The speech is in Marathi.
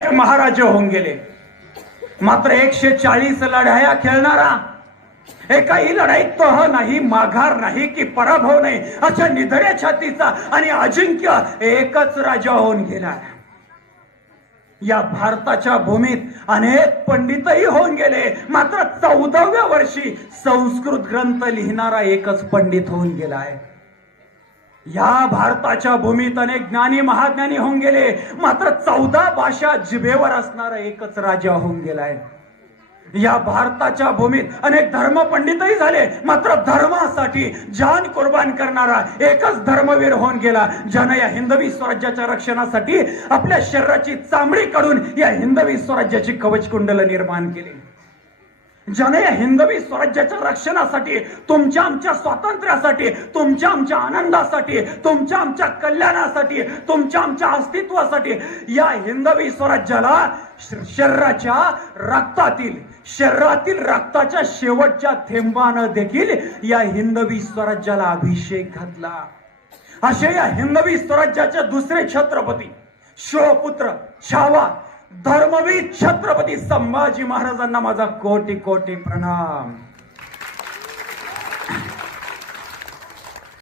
महाराज होऊन गेले. मात्र एकशे चाळीस लढाया खेळणारा एकाही लढाईत तह नाही माघार नाही की पराभव नाही अशा निधड्या छातीचा आणि अजिंक्य एकच राजा होऊन गेला. या भारताच्या भूमीत अनेक पंडितही होऊन गेले. मात्र चौदाव्या वर्षी संस्कृत ग्रंथ लिहिणारा एकच पंडित होऊन गेला आहे. या भारताच्या भूमीत अनेक ज्ञानी महाज्ञानी होऊन गेले. मात्र चौदा भाषा जिभेवर असणारा एकच राजा होऊन गेलाय. या भारताच्या भूमीत अनेक धर्म पंडितही झाले. मात्र धर्मासाठी जान कुर्बान करणारा एकच धर्मवीर होऊन गेला. ज्यानं या हिंदवी स्वराज्याच्या रक्षणासाठी आपल्या शरीराची चामडी काढून या हिंदवी स्वराज्याची कवच कुंडल निर्माण केली. ज्याने या हिंदवी स्वराज्याच्या रक्षणासाठी तुमच्या आमच्या स्वातंत्र्यासाठी तुमच्या आमच्या आनंदासाठी तुमच्या आमच्या कल्याणासाठी तुमच्या आमच्या अस्तित्वासाठी या हिंदवी स्वराज्याला शरीराच्या रक्तातील शरीरातील रक्ताच्या शेवटच्या थेंबानं देखील या हिंदवी स्वराज्याला अभिषेक घातला. असे या हिंदवी स्वराज्याचे दुसरे छत्रपती शिवपुत्र छावा धर्मवीर छत्रपती संभाजी महाराजांना माझा कोटी कोटी प्रणाम.